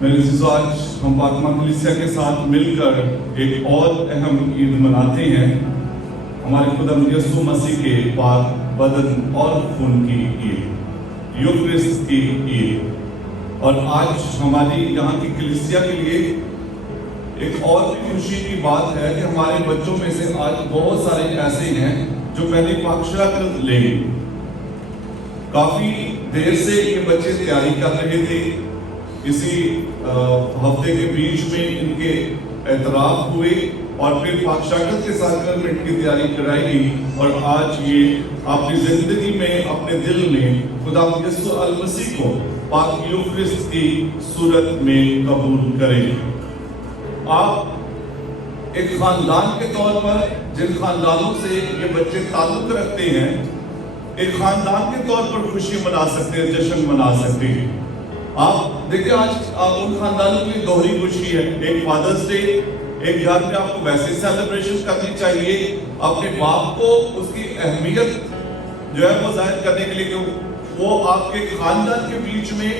میرے عزیزو، آج ہم فاطمہ کلیسیا کے ساتھ مل کر ایک اور اہم عید مناتے ہیں، ہمارے خدا یسوع مسیح کے پاک بدن اور خون کی عید، یوکرسٹ کی عید۔ اور آج ہماری یہاں کی کلیسیا کے لیے ایک اور بھی خوشی کی بات ہے کہ ہمارے بچوں میں سے آج بہت سارے ایسے ہیں جو پہلی پاک شراکت لیں گے۔ کافی دیر سے یہ بچے تیاری کر رہے تھے، اسی ہفتے کے بیچ میں ان کے اعتراف ہوئے اور پھر پاک شراکت کے ساکرمنٹ کی تیاری کرائی گئی، اور آج یہ اپنی زندگی میں، اپنے دل میں خدا یسوع المسیح کو پاک یوکرسٹ کی صورت میں قبول کریں۔ آپ ایک خاندان کے طور پر جن خاندانوں سے یہ بچے تعلق رکھتے ہیں، ایک خاندان کے طور پر خوشی منا سکتے ہیں، جشن منا سکتے ہیں۔ آپ دیکھیں، آج ان خاندانوں کی دوہری خوشی ہے، ایک فادرز ڈے، ایک گھر میں آپ کو ویسے سیلیبریشن کرنی چاہیے، اپنے باپ کو اس کی اہمیت جو ہے وہ ظاہر کرنے کے لیے کہ وہ آپ کے خاندان کے بیچ میں،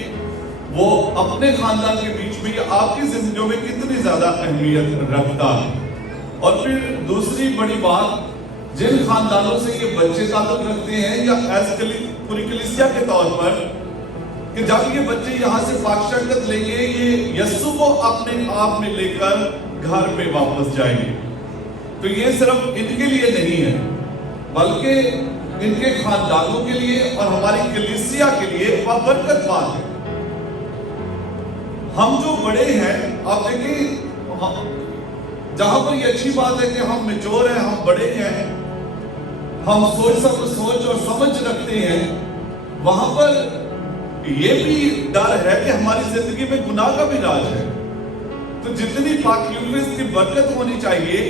وہ اپنے خاندان کے بیچ میں آپ کی زندگیوں میں کتنی زیادہ اہمیت رکھتا ہے۔ اور پھر دوسری بڑی بات، جن خاندانوں سے یہ بچے تعلق رکھتے ہیں یا پوری کلیسیا کے طور پر، کہ جب یہ بچے یہاں سے پاک شراکت لیں گے، یہ یسوع کو اپنے آپ میں لے کر گھر میں واپس جائیں گے، تو یہ صرف ان کے لیے نہیں ہے بلکہ ان کے خاندانوں کے لیے اور ہماری کلیسیا کے لیے بابرکت بات ہے۔ ہم جو بڑے ہیں، آپ دیکھیں، جہاں پر یہ اچھی بات ہے کہ ہم میچور ہیں، ہم بڑے ہیں، ہم سوچ اور سمجھ رکھتے ہیں، وہاں پر یہ بھی ڈر ہے کہ ہماری زندگی میں گناہ کا بھی راج ہے، تو جتنی پاک یوکرسٹ کی برکت ہونی چاہیے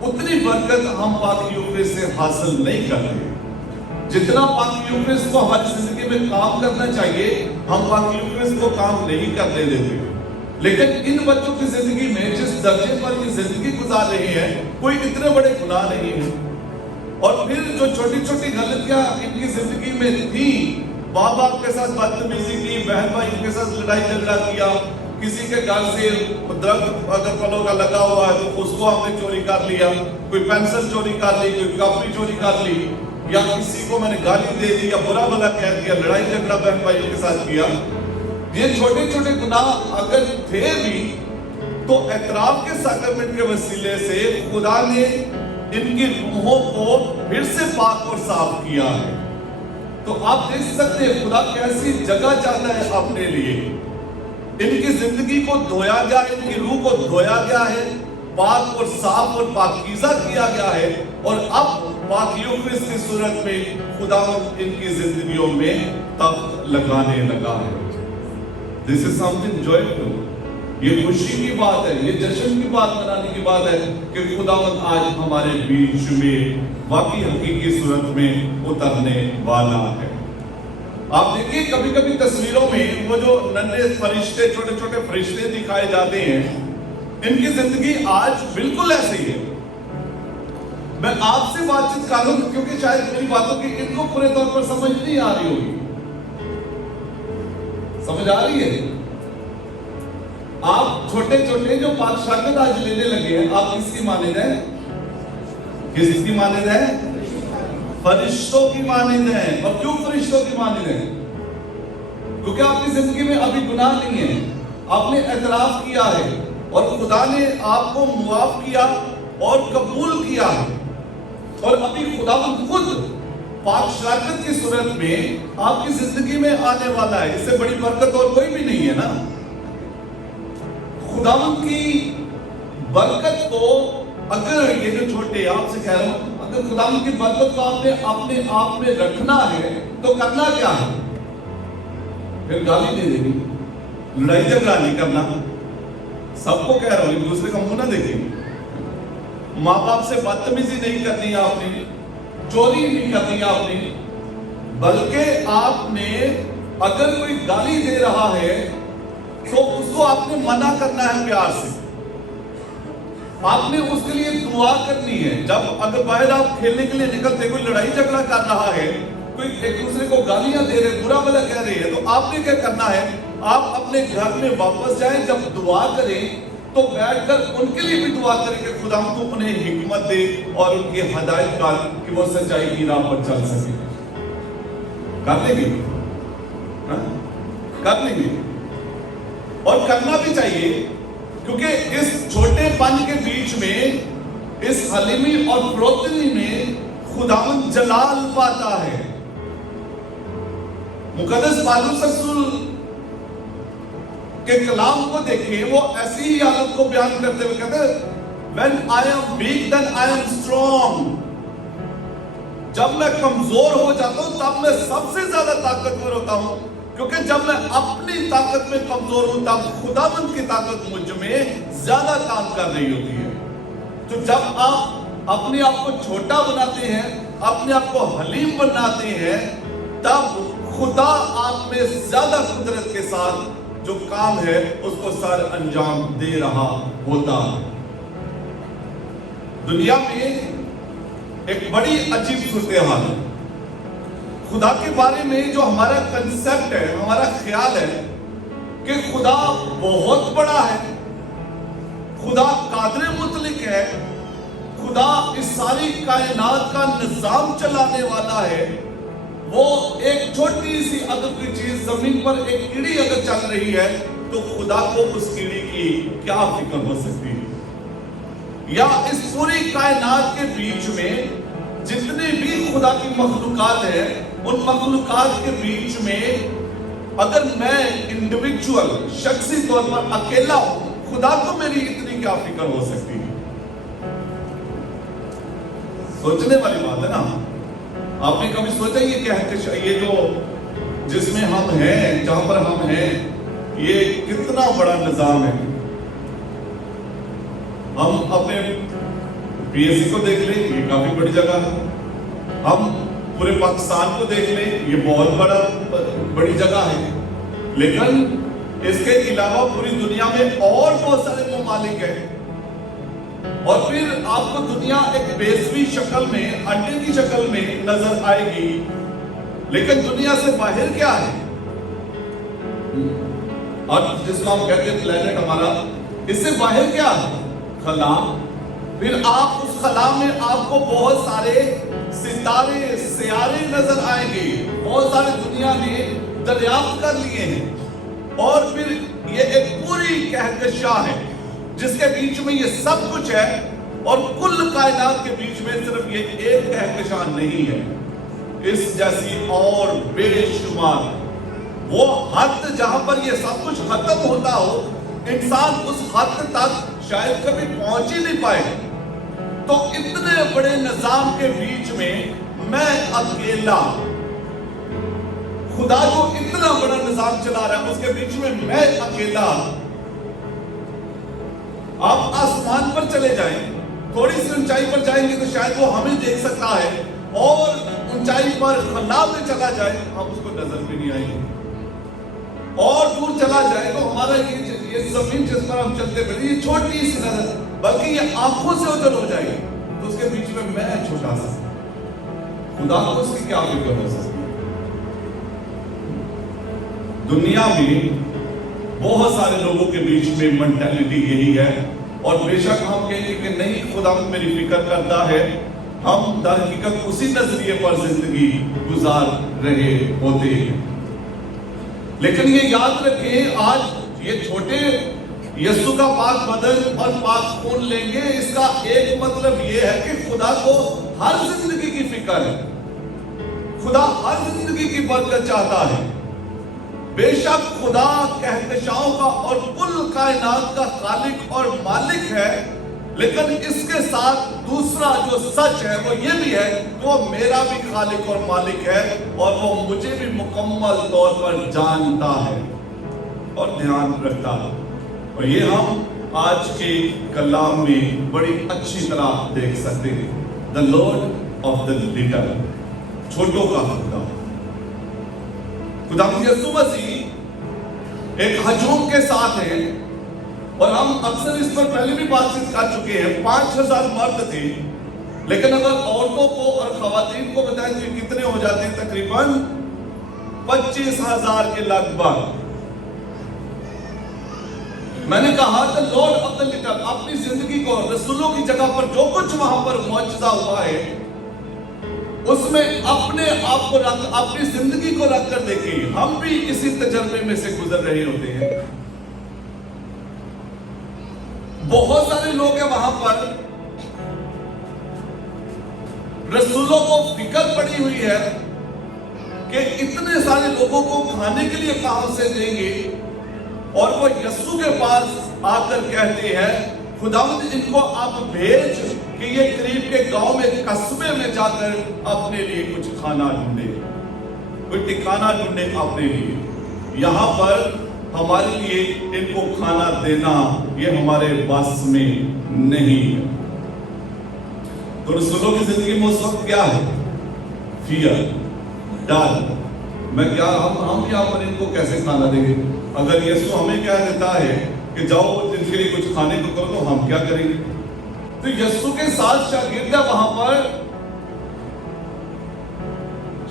اتنی برکت ہم پاک یوکرسٹ سے حاصل نہیں کرتے۔ جتنا پاک یوکرسٹ کو ہماری زندگی میں کام کرنا چاہیے، ہم پاک یوکرسٹ کو کام نہیں کرنے دیتے۔ لیکن ان بچوں کی زندگی میں جس درجے پر یہ زندگی گزار رہے ہیں، کوئی اتنے بڑے گناہ نہیں ہیں، اور پھر جو چھوٹی چھوٹی غلطیاں ان کی زندگی میں تھی، ماں باپ کے ساتھ بدتمیزی کی، بہن بھائی کے ساتھ لڑائی جھگڑا کیا، کسی کے گھر سے درخت اگر پھلوں کا لگا ہوا ہے تو اس کو ہم نے چوری کر لیا، کوئی پینسل چوری کر لی، کوئی کاپی چوری کر لی، یا کسی کو میں نے گالی دے دی یا برا بھلا کہہ دیا، لڑائی جھگڑا بہن بھائیوں کے ساتھ کیا۔ یہ چھوٹے چھوٹے گناہ اگر تھے بھی تو اعتراف کے ساکرمنٹ کے وسیلے سے خدا نے ان کی روحوں کو پھر سے پاک اور صاف کیا ہے۔ تو آپ دیکھ سکتے ہیں خدا کیسی جگہ چاہتا ہے اپنے لیے، ان کی زندگی کو دھویا گیا، ان کی روح کو دھویا گیا ہے، پاک اور صاف اور پاکیزہ کیا گیا ہے، اور اب پاک یوکرسٹ کی صورت میں خدا ان کی زندگیوں میں تخت لگانے لگا ہے۔ This is something joyful، یہ خوشی کی بات ہے، یہ جشن کی بات، منانے کی بات ہے کہ خداوند آج ہمارے بیچ میں واقعی حقیقی صورت میں اترنے والا ہے۔ آپ دیکھیے، کبھی کبھی تصویروں میں وہ جو ننھے فرشتے، چھوٹے چھوٹے فرشتے دکھائے جاتے ہیں، ان کی زندگی آج بالکل ایسے ہی ہے۔ میں آپ سے بات چیت کر رہا ہوں کیونکہ شاید میری باتوں کی ان کو پورے طور پر سمجھ نہیں آ رہی ہوگی۔ سمجھ آ رہی ہے؟ آپ چھوٹے چھوٹے جو پاک شراکت آج لینے لگے ہیں، آپ کس کی مانند ہیں؟ کس کی مانند ہیں؟ فرشتوں کی مانند ہیں۔ اور کیوں فرشتوں کی مانند ہیں؟ کیونکہ آپ کی زندگی میں ابھی گناہ نہیں ہے، آپ نے اعتراف کیا ہے اور خدا نے آپ کو معاف کیا اور قبول کیا ہے، اور ابھی خدا خود پاک شراکت کی صورت میں آپ کی زندگی میں آنے والا ہے۔ اس سے بڑی برکت اور کوئی بھی نہیں ہے نا۔ خداوند کی برکت کو اگر یہ جو چھوٹے، آپ سے کہہ رہا ہوں، اگر خداوند کی برکت کو آپ نے اپنے آپ میں رکھنا ہے تو کرنا کیا ہے؟ پھر گالی دے دینی، لڑائی جھگڑا نہیں کرنا۔ سب کو کہہ رہا ہوں، ایک دوسرے کا منہ نہ دیکھیں، ماں باپ سے بدتمیزی نہیں کرنی آپ نے، چوری نہیں کرنی آپ نے، بلکہ آپ نے اگر کوئی گالی دے رہا ہے تو اس کو آپ نے منع کرنا ہے پیار سے، آپ نے اس کے لیے دعا کرنی ہے۔ جب اگر باہر آپ کھیلنے کے لیے نکلتے، کوئی لڑائی جھگڑا کر رہا ہے، کوئی ایک دوسرے کو گالیاں دے رہے، برا بھلا کہہ رہے ہیں، تو آپ نے کیا کرنا ہے؟ آپ اپنے گھر میں واپس جائیں، جب دعا کریں تو بیٹھ کر ان کے لیے بھی دعا کریں کہ خدا تو انہیں حکمت دے اور ان کی ہدایت کر کہ وہ سچائی کی راہ پر چل سکے۔ کر لیں گے؟ کر لیں گے، اور کرنا بھی چاہیے، کیونکہ اس چھوٹے پن کے بیچ میں، اس حلیمی اور فروتنی میں خداوند جلال پاتا ہے۔ مقدس پالوس رسول کے کلام کو دیکھیں، وہ ایسی ہی حالت کو بیان کرتے ہوئے کہتے ہیں when I am weak then I am strong۔ جب میں کمزور ہو جاتا ہوں تب میں سب سے زیادہ طاقتور ہوتا ہوں، کیونکہ جب میں اپنی طاقت میں کمزور ہوں تب خداوند کی طاقت مجھ میں زیادہ کام کر رہی ہوتی ہے۔ تو جب آپ اپنے آپ کو چھوٹا بناتے ہیں، اپنے آپ کو حلیم بناتے ہیں، تب خدا آپ میں زیادہ قدرت کے ساتھ جو کام ہے اس کو سر انجام دے رہا ہوتا ہے۔ دنیا میں ایک بڑی عجیب صورتحال ہے۔ خدا کے بارے میں جو ہمارا کنسپٹ ہے، ہمارا خیال ہے کہ خدا بہت بڑا ہے، خدا قادر مطلق ہے، خدا اس ساری کائنات کا نظام چلانے والا ہے۔ وہ ایک چھوٹی سی اگر کوئی چیز زمین پر ایک کیڑی اگر چل رہی ہے تو خدا کو اس کیڑی کی کیا فکر ہو سکتی ہے؟ یا اس پوری کائنات کے بیچ میں جتنے بھی خدا کی مخلوقات ہیں، ان مخلوقات کے بیچ میں اگر میں انڈیویجول شخصی طور پر اکیلا ہوں، خدا کو میری اتنی کیا فکر ہو سکتی ہے؟ سوچنے والی بات ہے نا۔ آپ نے کبھی سوچا یہ جو جس میں ہم ہیں، جہاں پر ہم ہیں، یہ کتنا بڑا نظام ہے؟ ہم اپنے پی ایس سی کو دیکھ لیں، یہ کافی بڑی جگہ ہے۔ ہم پورے پاکستان کو دیکھ لیں، یہ بہت بڑی جگہ ہے۔ لیکن اس کے علاوہ پوری دنیا میں اور بہت سارے ممالک ہیں، اور پھر آپ کو دنیا ایک بیسوی شکل میں، انڈے کی شکل میں نظر آئے گی، لیکن دنیا سے باہر کیا ہے؟ اور جس کو ہم کہتے ہیں پلینٹ ہمارا، اس سے باہر کیا ہے؟ خلا۔ پھر آپ اس خلا میں آپ کو بہت سارے ستارے، سیارے نظر آئیں گے، بہت سارے دنیا نے دریافت کر لیے ہیں، اور پھر یہ ایک پوری کہکشاں ہے جس کے بیچ میں یہ سب کچھ ہے، اور کل کائنات کے بیچ میں صرف یہ ایک کہکشاں نہیں ہے، اس جیسی اور بے شمار وہ حد جہاں پر یہ سب کچھ ختم ہوتا ہو، انسان اس حد تک شاید کبھی پہنچ ہی نہیں پائے۔ تو اتنے بڑے نظام کے بیچ میں اکیلا، خدا جو اتنا بڑا نظام چلا رہا ہے اس کے بیچ میں اکیلا۔ آپ آسمان پر چلے جائیں، تھوڑی سی اونچائی پر جائیں گے تو شاید وہ ہمیں دیکھ سکتا ہے، اور اونچائی پر خلا میں چلا جائے ہم اس کو نظر بھی نہیں آئیں گے، اور دور چلا جائے تو ہمارا یہ زمین جس پر ہم چلتے پھرتے یہ چھوٹی سی نظر، بلکہ یہ آنکھوں سے اوجھل ہو جائے گی، تو اس کے بیچ میں چھوٹا سا، خدا کو اس کی کیا فکر ہو سکتی ہے؟ دنیا میں بہت سارے لوگوں کے بیچ میں مینٹیلٹی یہی ہے، اور بے شک ہم کہیں گے کہ نہیں خدا میری فکر کرتا ہے، ہم در حقیقت اسی نظریے پر زندگی گزار رہے ہوتے ہیں۔ لیکن یہ یاد رکھیں، آج یہ چھوٹے یسوع کا پاک بدن اور پاک خون لیں گے، اس کا ایک مطلب یہ ہے کہ خدا کو ہر زندگی کی فکر ہے، خدا ہر زندگی کی برکت چاہتا ہے۔ بے شک خدا کہکشاؤں کا اور کل کائنات کا خالق اور مالک ہے، لیکن اس کے ساتھ دوسرا جو سچ ہے وہ یہ بھی ہے کہ وہ میرا بھی خالق اور مالک ہے، اور وہ مجھے بھی مکمل طور پر جانتا ہے اور دھیان رکھتا ہے، اور یہ ہم آج کے کلام میں بڑی اچھی طرح دیکھ سکتے ہیں۔ The Lord of the little، چھوٹوں کا خدا۔ خدا یسوع مسیح ایک ہجوم کے ساتھ ہے، اور ہم اکثر اس پر پہلے بھی بات چیت کر چکے ہیں۔ 5000 مرد تھے، لیکن اگر عورتوں کو اور خواتین کو بتائیں تو کتنے ہو جاتے ہیں؟ تقریباً 25,000 کے لگ بھگ۔ میں نے کہا the Lord of the little, اپنی زندگی کو رسولوں کی جگہ پر جو کچھ وہاں پر معجزہ ہوا ہے اس میں اپنے آپ کو رکھ، اپنی زندگی کو رکھ کر دیکھیں. ہم بھی اسی تجربے میں سے گزر رہے ہوتے ہیں. بہت سارے لوگ ہیں وہاں پر، رسولوں کو فکر پڑی ہوئی ہے کہ اتنے سارے لوگوں کو کھانے کے لیے کہاں سے دیں گے، اور وہ یسوع کے پاس آ کر کہتے ہیں خداوند ان کو آپ بھیج کہ یہ قریب کے گاؤں میں قصبے میں جا کر اپنے لیے کچھ کھانا ڈھونڈے، کوئی ٹھکانہ ڈھونڈے اپنے لیے. یہاں پر ہمارے لیے ان کو کھانا دینا یہ ہمارے بس میں نہیں ہے. تو رسولوں کی زندگی میں اس وقت کیا ہے؟ فیئر، ڈر. میں کیا ہم یہاں پر ان کو کیسے کھانا دیں گے؟ اگر یسوع ہمیں کہہ دیتا ہے کہ جاؤ جن کے لیے کچھ کھانے کو کرو تو ہم کیا کریں گے؟ تو یسوع کے ساتھ شاگرد وہاں پر،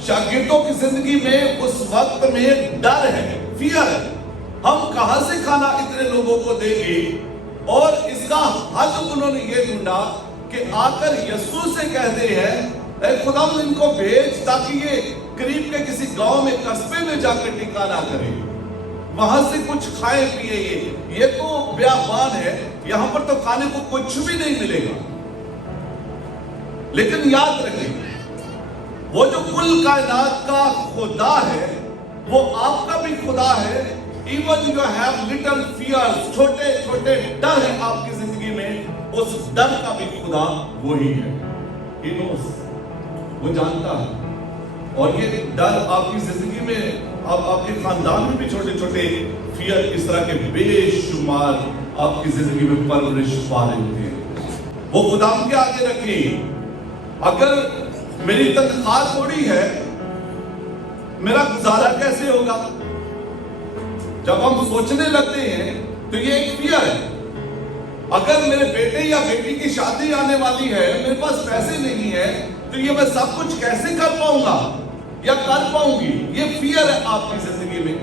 شاگردوں کی زندگی میں اس وقت میں ڈر ہے، فیئر ہے. ہم کہاں سے کھانا اتنے لوگوں کو دیں گے؟ اور اس کا حل انہوں نے یہ ڈھونڈا کہ آ کر یسوع سے کہتے ہیں اے خدا ان کو بھیج تاکہ یہ قریب کے کسی گاؤں میں قصبے میں جا کر ٹھکانہ کرے، وہاں سے کچھ کھائے پیے. یہ تو بیابان ہے، یہاں پر تو کھانے کو کچھ بھی نہیں ملے گا. لیکن یاد رکھیں وہ جو کل کائنات کا خدا ہے وہ آپ کا بھی خدا ہے. Even you have little fears, چھوٹے چھوٹے ڈر ہیں آپ کی زندگی میں، اس ڈر کا بھی خدا وہی ہے. He knows، وہ جانتا ہے. اور یہ ڈر آپ کی زندگی میں، آپ کے خاندان میں بھی چھوٹے چھوٹے فیئر اس طرح کے بے شمار آپ کی زندگی میں پرورش پا رہے ہوتے ہیں. وہ خدا کے آگے رکھیں. اگر میری تنخواہ تھوڑی ہے میرا گزارا کیسے ہوگا؟ جب ہم سوچنے لگتے ہیں تو یہ ایک فیئر ہے. اگر میرے بیٹے یا بیٹی کی شادی آنے والی ہے، میرے پاس پیسے نہیں ہے، تو یہ میں سب کچھ کیسے کر پاؤں گا یا کر پاؤں گی؟ یہ فیئر ہے آپ کی زندگی میں.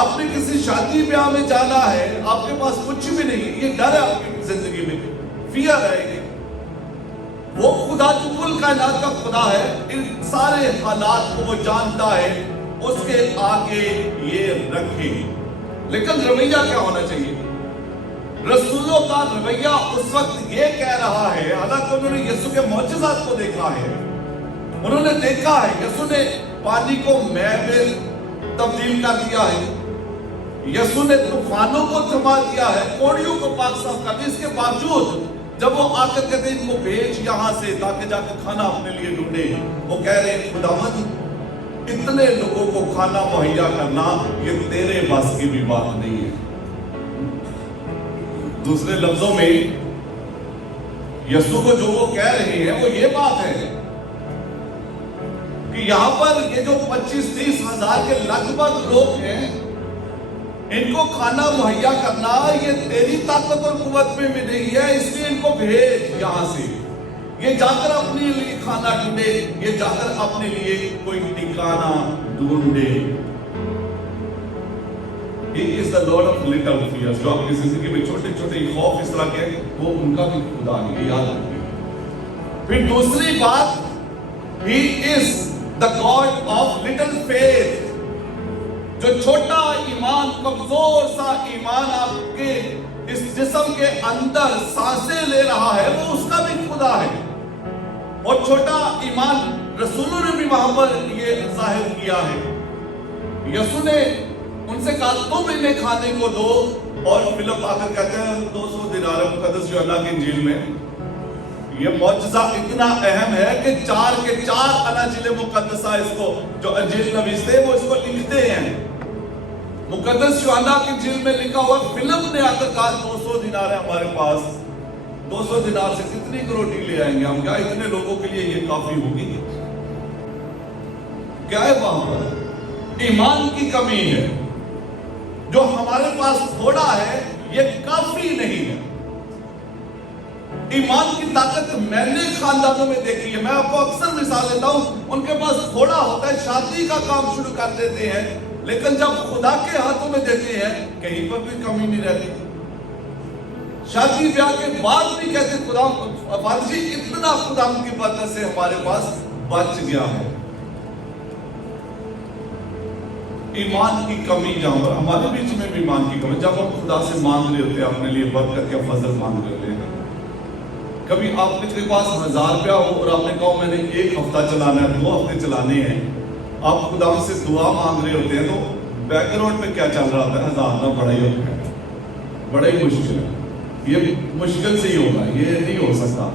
آپ نے کسی شادی بیاہ میں جانا ہے، آپ کے پاس کچھ بھی نہیں، یہ ڈر ہے آپ کی زندگی میں، فیئر ہے. وہ خدا جو کل کائنات کا خدا ہے، ان سارے حالات کو وہ جانتا ہے، اس کے آگے یہ رکھیں. لیکن رویہ کیا ہونا چاہیے؟ رسولوں کا رویہ اس وقت یہ کہہ رہا ہے، حالانکہ انہوں نے یسوع کے معجزات کو دیکھا ہے، انہوں نے دیکھا ہے یسوع نے پانی کو مے میں تبدیل کر دیا ہے، یسوع نے طوفانوں کو تھما دیا ہے، کوڑیوں کو پاک صاف کر دیا. اس کے باوجود جب وہ آ کر کہتے ہیں ان کو بھیج یہاں سے تاکہ جا کر کھانا اپنے لیے ڈھونڈے، وہ کہہ رہے ہیں خداوند اتنے لوگوں کو کھانا مہیا کرنا یہ تیرے بس کی بھی بات نہیں ہے. دوسرے لفظوں میں یسوع کو جو وہ کہہ رہے ہیں وہ یہ بات ہے کہ یہاں پر یہ جو 25-30 ہزار کے لگ بھگ لوگ ہیں، ان کو کھانا مہیا کرنا یہ تیری طاقت اور قوت میں نہیں ہے، اس لیے ان کو بھیج یہاں سے، یہ جا کر اپنے لیے کھانا ڈھونڈے، یہ جا کر اپنے لیے کوئی ٹھکانہ ڈھونڈے. He is the Lord of little fears. جو آپ کی زندگی میں چھوٹے چھوٹے خوف اس طرح کے، وہ ان کا بھی خدا ہے، یاد رکھیں. پھر دوسری بات، He is the God of little faith. جو چھوٹا ایمان، کمزور سا ایمان آپ کے اس جسم کے اندر سانسیں لے رہا ہے، وہ اس کا بھی خدا ہے. اور چھوٹا ایمان رسولوں نے بھی وہاں پر یہ ظاہر کیا ہے. یسوع نے ان سے کہا تم انہیں کھانے کو دو، اور فلپ آ کر کہتے ہیں 200 دینار مقدس جو اللہ کی انجیل میں. یہ معجزہ اتنا اہم ہے کہ 4 کے 4 اناجیل مقدسہ اس کو جو انجیل نویس تھے وہ اس کو لکھتے ہیں. مقدس یوحنا کی انجیل میں لکھا ہوا فلپ نے آ کر کہا 200 دینار ہے ہمارے پاس، 200 دینار سے کتنی روٹی لے آئیں گے ہم؟ کیا اتنے لوگوں کے لیے یہ کافی ہوگی؟ کیا ہے وہاں پر؟ ایمان کی کمی ہے. جو ہمارے پاس تھوڑا ہے یہ کافی نہیں ہے. ایمان کی طاقت میں نے خاندانوں میں دیکھی ہے. میں آپ کو اکثر مثال دیتا ہوں، ان کے پاس تھوڑا ہوتا ہے، شادی کا کام شروع کر دیتے ہیں، لیکن جب خدا کے ہاتھوں میں دیتے ہیں کہیں پر بھی کمی نہیں رہتی. شادی بیاہ کے بعد بھی کہتے خدا فادر جی اتنا خدا کی برکت سے ہمارے پاس بچ گیا ہے. ایمان کی کمی جہاں پر ہمارے بیچ میں بھی ایمان کی کمی، جب ہم خدا سے مانگ رہے ہوتے ہیں اپنے لیے برکت یا فضل مانگ رہے ہوتے ہیں، کبھی آپ کے پاس 1000 روپیہ ہو اور آپ نے کہا میں نے 1 ہفتہ چلانا ہے، 2 ہفتے چلانے ہیں، آپ خدا سے دعا مانگ رہے ہوتے ہیں تو بیک گراؤنڈ میں کیا چل رہا ہوتا ہے؟ 1000 نہ بڑا ہی ہوتا ہے، بڑا ہی مشکل ہے، یہ مشکل سے ہی ہوگا، یہ نہیں ہو سکتا.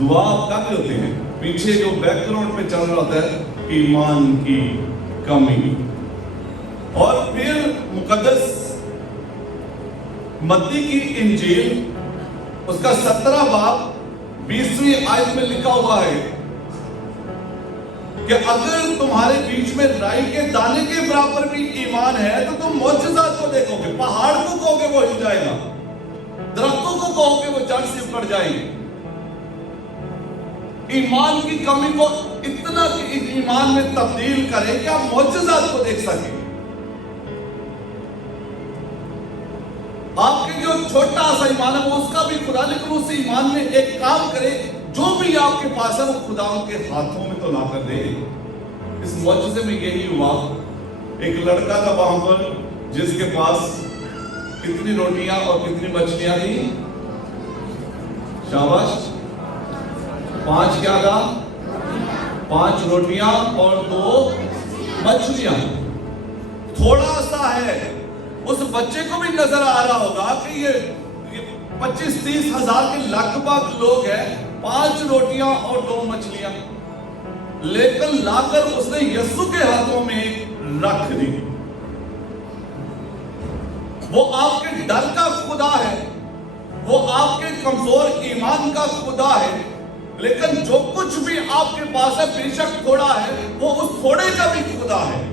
دعا آپ کر رہے ہوتے ہیں، پیچھے جو بیک گراؤنڈ میں چل رہا ہوتا ہے ایمان کی کمی. اور پھر مقدس متی کی انجیل اس کا 17 باب 20ویں آیت میں لکھا ہوا ہے کہ اگر تمہارے بیچ میں رائی کے دانے کے برابر بھی ایمان ہے تو تم معجزات کو دیکھو گے. پہاڑ کو کہو گے وہ ہل جائے گا، درختوں کو کہو گے وہ جڑ سے اکھڑ جائیں گے. ایمان کی کمی کو اتنا کہ ایمان میں تبدیل کریں کہ آپ معجزات کو دیکھ سکیں. آپ کے جو چھوٹا سا ایمان ہے وہ اس کا بھی خدا، لیکن اس ایمان میں ایک کام کرے، جو بھی آپ کے پاس ہے وہ خدا ان کے ہاتھوں میں تو لا کر دے. اس معجزے میں یہی ہوا، ایک لڑکا تھا وہاں پر جس کے پاس کتنی روٹیاں اور کتنی مچھلیاں تھیں؟ شاباش، 5 کیا تھا؟ 5 روٹیاں اور 2 مچھلیاں. تھوڑا سا ہے. اس بچے کو بھی نظر آ رہا ہوگا کہ یہ 25-30 ہزار کے لگ بھگ لوگ ہیں، 5 روٹیاں اور 2 مچھلیاں، لیکن لا کر اس نے یسوع کے ہاتھوں میں رکھ دی. وہ آپ کے ڈر کا خدا ہے، وہ آپ کے کمزور ایمان کا خدا ہے، لیکن جو کچھ بھی آپ کے پاس ہے بے شک تھوڑا ہے، وہ اس تھوڑے کا بھی خدا ہے.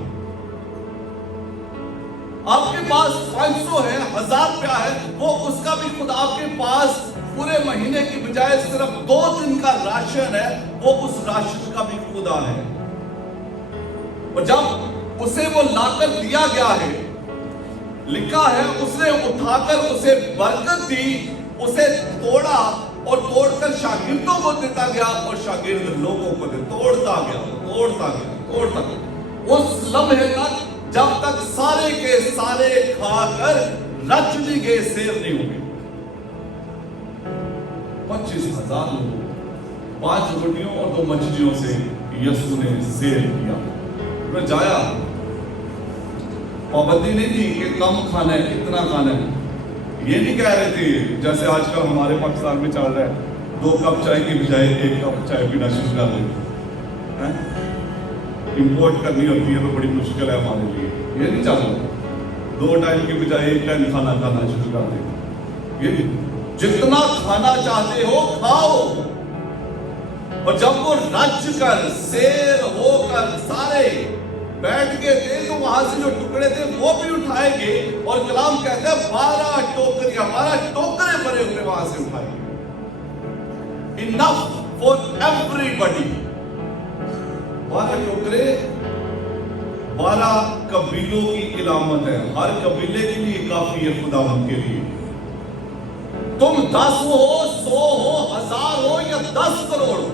آپ کے پاس 500 ہے، 1000 روپیہ ہے، وہ اس کا بھی خدا. آپ کے پاس پورے مہینے کی بجائے صرف 2 دن کا راشن ہے، وہ اس راشن کا بھی خدا ہے. اور جب اسے وہ لا کر دیا گیا ہے، لکھا ہے اس نے اٹھا کر اسے برکت دی، اسے توڑا اور توڑ کر شاگردوں کو دیتا گیا اور شاگرد لوگوں کو توڑتا گیا. اس لمحے تک جب تک سارے کے سارے کھا کر رچ بھی گئے سیر نہیں ہوگے. 25,000 لوگ 5 روٹیوں اور 2 مچھلیوں سے یسوع نے سیر کیا. جایا پابندی نہیں تھی کہ کم کھانا ہے، اتنا کھانا ہے. یہ نہیں کہہ رہے تھے جیسے آج کل ہمارے پاکستان میں چل رہا ہے 2 کپ چائے کی بجائے 1 کپ چائے پینا شروع کر دیں. امپورٹ کرنی ہوتی ہے تو بڑی مشکل ہے ہمارے لیے. یہ نہیں چاہتا 2 ٹائم کی بجائے 1 ٹائم کھانا شروع کر دیں. یہ جتنا کھانا چاہتے ہو کھاؤ. اور جب وہ رچ کر سیر ہو کر سارے بیٹھ کے تھے تو وہاں سے جو ٹکڑے تھے وہ بھی اٹھائے گے، اور کلام کہتا ہے 12 ٹوکرے بھرے ہوئے وہاں سے اٹھائے گے. Enough for everybody. 12 ٹوکرے 12 قبیلوں کی علامت ہے. ہر قبیلے کے لیے کافی ہے خداوند کے لیے. تم 10 ہو، 100 ہو، 1000 ہو یا 10 کروڑ ہو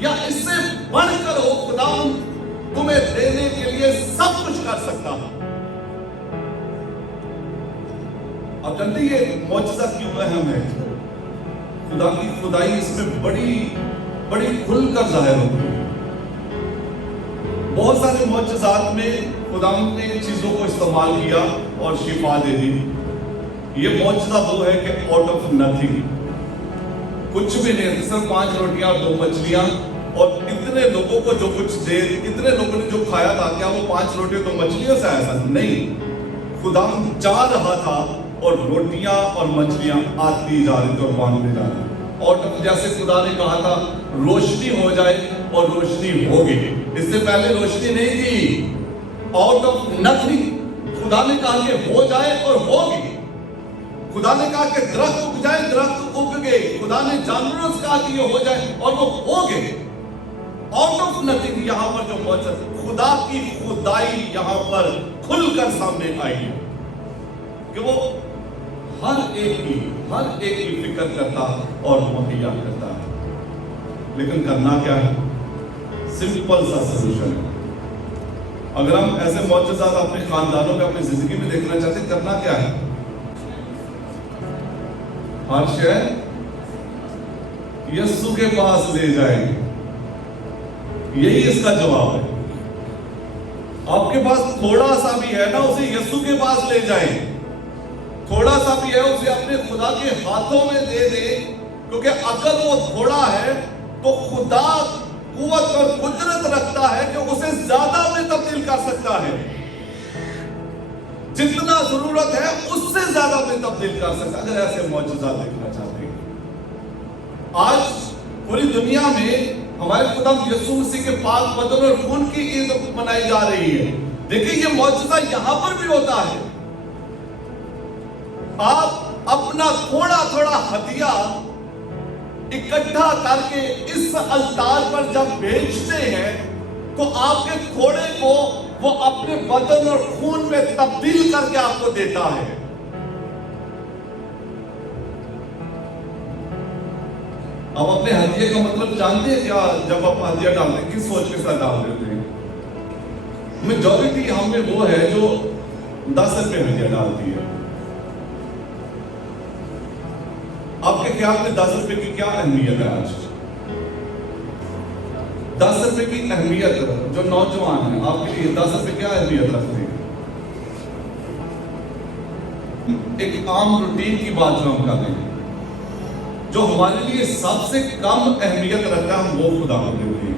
یا اس سے بڑھ کر ہو، خداوند تمہیں دینے کے لیے سب کچھ کر سکتا ہے. اب جانتے یہ معجزہ کیوں اہم ہے؟ خدا کی خدائی اس میں بڑی کھل کر ظاہر ہوتی ہے. بہت سارے معجزات میں خداوند نے چیزوں کو استعمال کیا اور شفا دے دی. یہ معجزہ وہ ہے کہ آؤٹ آف نتھنگ، کچھ بھی نہیں، صرف 5 روٹیاں اور 2 مچھلیاں اور اتنے لوگوں کو جو کچھ دے، اتنے لوگوں نے جو کھایا تھا، کیا وہ 5 روٹیاں 2 مچھلیوں سے آیا تھا؟ نہیں. خداوند چاہ رہا تھا اور روٹیاں اور مچھلیاں آتی جا رہی تھی اور بانٹتے جا رہے. اور جیسے خدا نے کہا تھا روشنی ہو جائے اور روشنی ہوگی. اس سے پہلے روشنی نہیں تھی. آؤٹ آف نتھنگ خدا نے کہا کہ ہو جائے اور ہوگی. خدا نے کہا کہ درخت اگ جائے، درخت اگ گئے. خدا نے جانوروں سے کہا کہ یہ ہو جائے اور وہ ہو گئے. آؤٹ آف نتھنگ یہاں پر جو معجزہ، خدا کی خدائی یہاں پر کھل کر سامنے آئی ہے کہ وہ ہر ایک کی فکر کرتا اور مہیا کرتا ہے۔ لیکن کرنا کیا ہے؟ سمپل سا سلوشن ہے۔ اگر ہم ایسے معجزات اپنے خاندانوں میں اپنی زندگی میں دیکھنا چاہتے ہیں، کرنا کیا ہے؟ ہر شے یسوع کے پاس لے جائیں، یہی اس کا جواب ہے۔ آپ کے پاس تھوڑا سا بھی ہے نا، اسے یسوع کے پاس لے جائیں۔ تھوڑا سا بھی ہے اسے اپنے خدا کے ہاتھوں میں دے دیں، کیونکہ اگر وہ تھوڑا ہے تو خدا قوت اور قدرت رکھتا ہے کہ اسے زیادہ میں تبدیل کر سکتا ہے۔ جتنا ضرورت ہے اس سے زیادہ میں تبدیل کر سکتا ہے، اگر ایسے معجزات دیکھنا چاہتے ہیں۔ آج پوری دنیا میں ہمارے خدا یسوع مسیح کے پاک بدن اور خون کی عید منائی جا رہی ہے۔ دیکھیں یہ معجزہ یہاں پر بھی ہوتا ہے۔ آپ اپنا تھوڑا تھوڑا ہدیہ اکٹھا کر کے اس التار پر جب بھیجتے ہیں تو آپ کے تھوڑے کو وہ اپنے بدن اور خون میں تبدیل کر کے آپ کو دیتا ہے۔ اب اپنے ہدیے کا مطلب جانتے ہیں کیا؟ جب آپ ہدیہ ڈالتے ہیں کس سوچ کے ساتھ ڈال دیتے ہیں؟ میجورٹی ہم میں وہ ہے جو 10 روپے ہدیہ ڈالتی ہے۔ آپ کے خیال میں 10 روپے کی کیا اہمیت ہے آج؟ 10 روپے کی اہمیت جو نوجوان ہیں آپ کے لیے 10 روپے کیا اہمیت رکھتے ہیں؟ ایک عام روٹین کی بات جو ہم کرتے ہیں، جو ہمارے لیے سب سے کم اہمیت رکھتا ہے ہم وہ خدا کو دیتے ہیں۔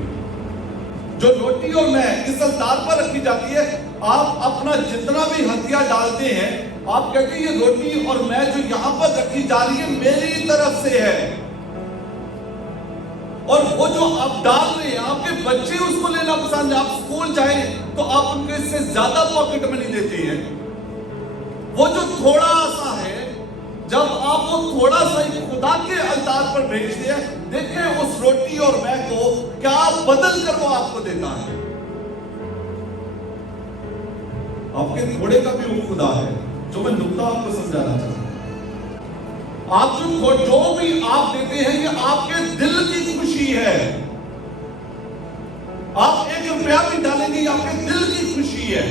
جو روٹی اور میں اس التار پر رکھی جاتی ہے، آپ اپنا جتنا بھی ہدیہ ڈالتے ہیں، آپ کہتے ہیں یہ روٹی اور میں جو یہاں پر رکھی جا رہی ہے میری طرف سے ہے، اور وہ جو آپ ڈال رہے ہیں آپ کے بچے اس کو لینا پسند ہے۔ آپ اسکول جائیں تو آپ ان کو اس سے زیادہ پاکٹ منی دیتے ہیں۔ وہ جو تھوڑا سا ہے، جب آپ وہ تھوڑا سا ہی خدا کے التار پر بھیجتے ہیں، دیکھیں اس روٹی اور میں کو کیا بدل کر وہ آپ کو دیتا ہے۔ آپ کے تھوڑے کا بھی وہ خدا ہے، جو میں نقطہ آپ کو سمجھانا چاہتا ہوں۔ آپ جو بھی آپ دیتے ہیں یہ آپ کے دل کی خوشی ہے۔ آپ 1 روپیہ بھی ڈالیں گے یہ آپ کے دل کی خوشی ہے،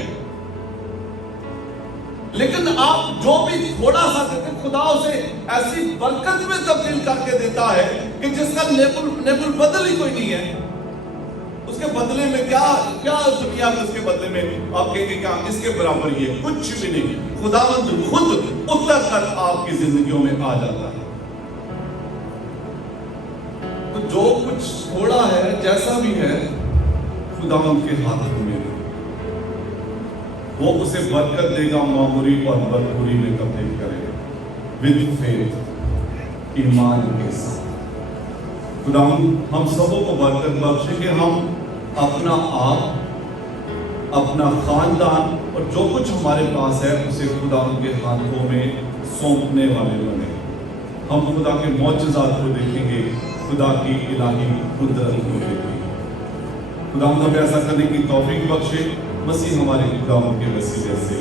لیکن آپ جو بھی تھوڑا سا دیتے ہیں خدا اسے ایسی برکت میں تبدیل کر کے دیتا ہے کہ جس کا نیبل بدل ہی کوئی نہیں ہے۔ اس کے بدلے میں کیا دنیا میں اس کے بدلے میں آپ کہیں گے کیا اس کے برابر یہ کچھ بھی نہیں۔ خداوند خود اتر کر آپ کی زندگیوں میں آ جاتا ہے۔ تو جو کچھ تھوڑا ہے جیسا بھی ہے خداوند کے ہاتھوں میں وہ اسے برکت دے گا، معمولی اور بدبوری میں تبدیل کرے گا، with faith، ایمان کے ساتھ۔ خداوند ہم سبوں کو برکت بخشے کہ ہم اپنا آپ، اپنا خاندان اور جو کچھ ہمارے پاس ہے اسے خداوند کے ہاتھوں میں سونپنے والے بنے۔ ہم خدا کے معجزات کو دیکھیں گے، خدا کی الہی قدرت کو دیکھیں گے۔ خداوند ہمیں ایسا کرنے کی توفیق بخشے، مسیح ہمارے خداوند کے وسیلے سے۔